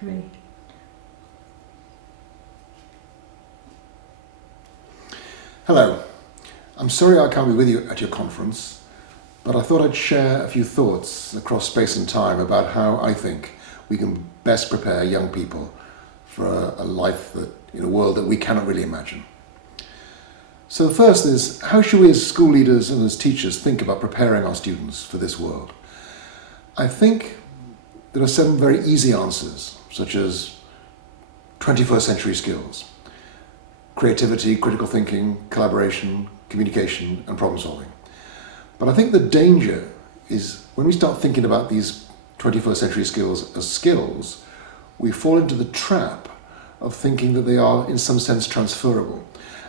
3. Hello. I'm sorry I can't be with you at your conference, but I thought I'd share a few thoughts across space and time about how I think we can best prepare young people for a life in a world that we cannot really imagine. So the first is, how should we as school leaders and as teachers think about preparing our students for this world? I think there are some very easy answers, such as 21st century skills, creativity, critical thinking, collaboration, communication, and problem solving. But I think the danger is when we start thinking about these 21st century skills as skills, we fall into the trap of thinking that they are in some sense transferable.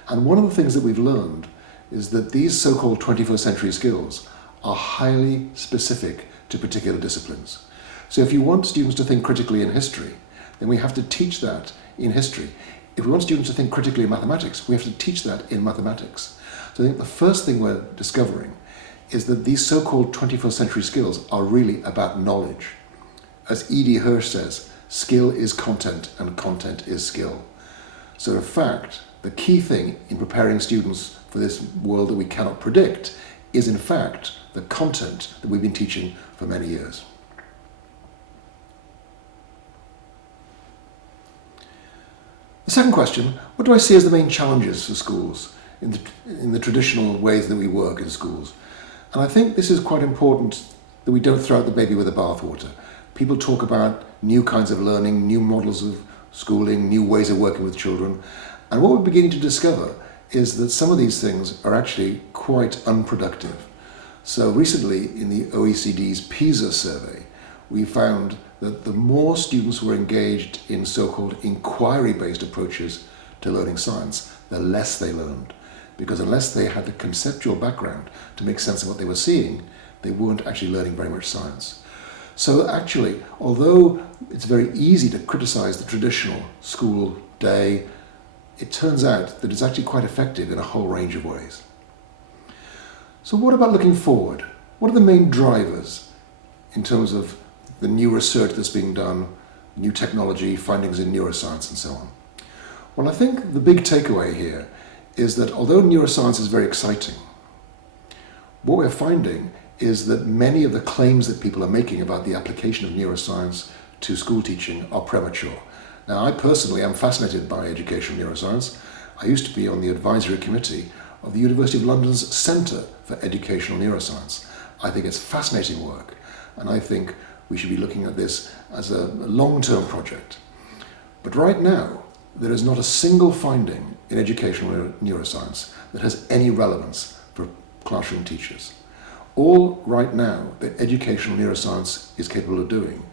And one of the things that we've learned is that these so-called 21st century skills are highly specific to particular disciplines. So if you want students to think critically in history, then we have to teach that in history. If we want students to think critically in mathematics, we have to teach that in mathematics. So I think the first thing we're discovering is that these so-called 21st century skills are really about knowledge. As E.D. Hirsch says, skill is content and content is skill. So in fact, the key thing in preparing students for this world that we cannot predict is in fact the content that we've been teaching for many years. The second question, what do I see as the main challenges for schools in the traditional ways that we work in schools? And I think this is quite important that we don't throw out the baby with the bathwater. People talk about new kinds of learning, new models of schooling, new ways of working with children. And what we're beginning to discover is that some of these things are actually quite unproductive. So recently in the OECD's PISA survey, we found that the more students were engaged in so-called inquiry-based approaches to learning science, the less they learned. Because unless they had the conceptual background to make sense of what they were seeing, they weren't actually learning very much science. So actually, although it's very easy to criticize the traditional school day, it turns out that it's actually quite effective in a whole range of ways. So what about looking forward? What are the main drivers in terms of the new research that's being done, new technology, findings in neuroscience and so on? Well, I think the big takeaway here is that although neuroscience is very exciting, what we're finding is that many of the claims that people are making about the application of neuroscience to school teaching are premature. Now, I personally am fascinated by educational neuroscience. I used to be on the advisory committee of the University of London's Centre for Educational Neuroscience. I think it's fascinating work, and I think we should be looking at this as a long-term project. But right now, there is not a single finding in educational neuroscience that has any relevance for classroom teachers. All right now that educational neuroscience is capable of doing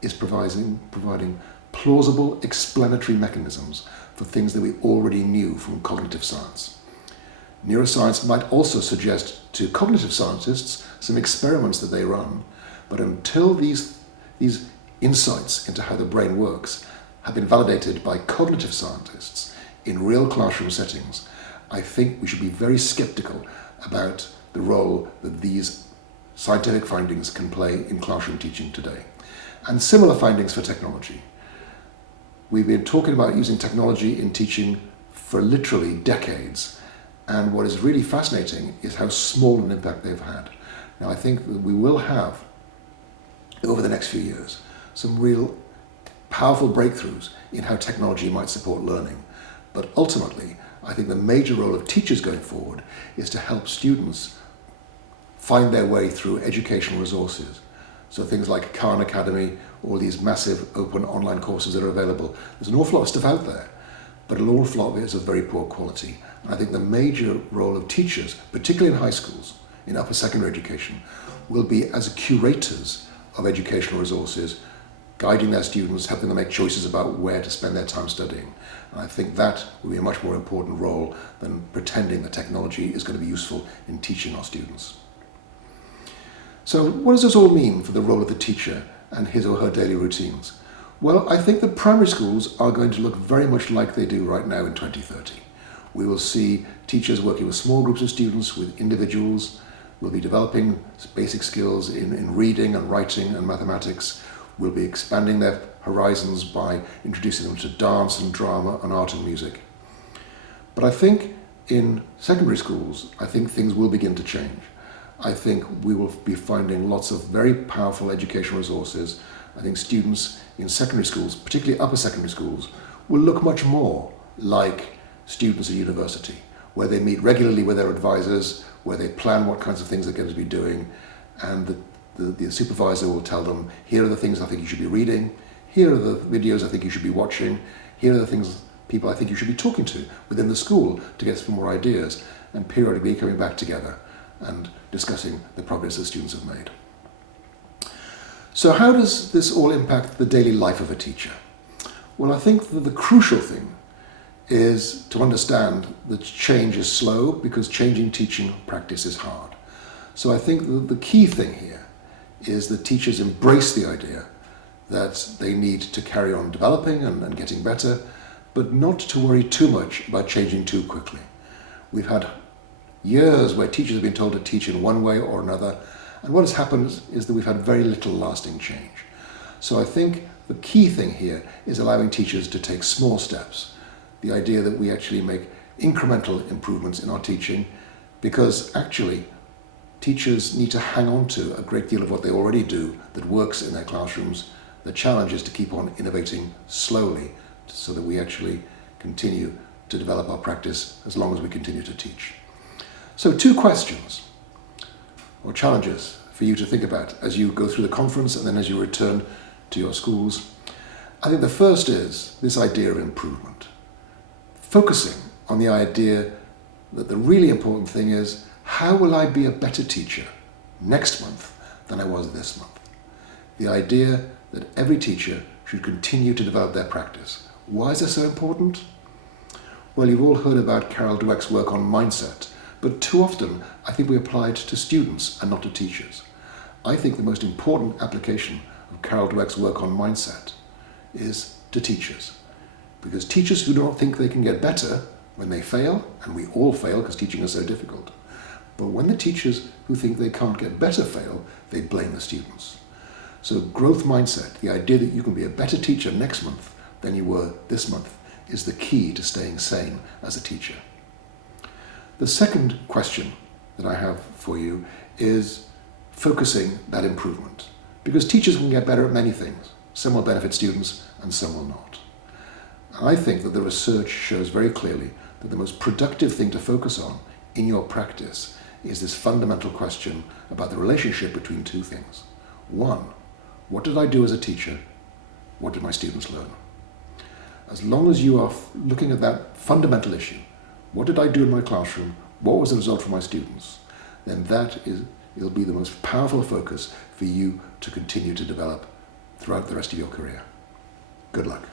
is providing plausible explanatory mechanisms for things that we already knew from cognitive science. Neuroscience might also suggest to cognitive scientists some experiments that they run, but until these insights into how the brain works have been validated by cognitive scientists in real classroom settings, I think we should be very skeptical about the role that these scientific findings can play in classroom teaching today. And similar findings for technology. We've been talking about using technology in teaching for literally decades, and what is really fascinating is how small an impact they've had. Now, I think that we will have, over the next few years, some real powerful breakthroughs in how technology might support learning. But ultimately, I think the major role of teachers going forward is to help students find their way through educational resources. So things like Khan Academy, all these massive open online courses that are available. There's an awful lot of stuff out there, but an awful lot of it is of very poor quality. And I think the major role of teachers, particularly in high schools, in upper secondary education, will be as curators of educational resources, guiding their students, helping them make choices about where to spend their time studying. And I think that will be a much more important role than pretending that technology is going to be useful in teaching our students. So what does this all mean for the role of the teacher and his or her daily routines? Well, I think that primary schools are going to look very much like they do right now in 2030. We will see teachers working with small groups of students, with individuals. We'll be developing basic skills in reading and writing and mathematics. We'll be expanding their horizons by introducing them to dance and drama and art and music. But I think in secondary schools, I think things will begin to change. I think we will be finding lots of very powerful educational resources. I think students in secondary schools, particularly upper secondary schools, will look much more like students at university, where they meet regularly with their advisors, where they plan what kinds of things they're going to be doing, and the supervisor will tell them, here are the things I think you should be reading, here are the videos I think you should be watching, here are the things people I think you should be talking to within the school to get some more ideas, and periodically coming back together and discussing the progress that students have made. So how does this all impact the daily life of a teacher? Well, I think that the crucial thing is to understand that change is slow, because changing teaching practice is hard. So I think that the key thing here is that teachers embrace the idea that they need to carry on developing and getting better, but not to worry too much about changing too quickly. We've had years where teachers have been told to teach in one way or another, and what has happened is that we've had very little lasting change. So I think the key thing here is allowing teachers to take small steps. The idea that we actually make incremental improvements in our teaching, because actually teachers need to hang on to a great deal of what they already do that works in their classrooms. The challenge is to keep on innovating slowly so that we actually continue to develop our practice as long as we continue to teach. So 2 questions or challenges for you to think about as you go through the conference and then as you return to your schools. I think the first is this idea of improvement. Focusing on the idea that the really important thing is, how will I be a better teacher next month than I was this month? The idea that every teacher should continue to develop their practice. Why is this so important? Well, you've all heard about Carol Dweck's work on mindset, but too often I think we apply it to students and not to teachers. I think the most important application of Carol Dweck's work on mindset is to teachers. Because teachers who don't think they can get better when they fail, and we all fail because teaching is so difficult, but when the teachers who think they can't get better fail, they blame the students. So growth mindset, the idea that you can be a better teacher next month than you were this month, is the key to staying sane as a teacher. The second question that I have for you is focusing that improvement. Because teachers can get better at many things. Some will benefit students and some will not. I think that the research shows very clearly that the most productive thing to focus on in your practice is this fundamental question about the relationship between 2 things. 1, what did I do as a teacher? What did my students learn? As long as you are looking at that fundamental issue, what did I do in my classroom? What was the result for my students? Then it'll be the most powerful focus for you to continue to develop throughout the rest of your career. Good luck.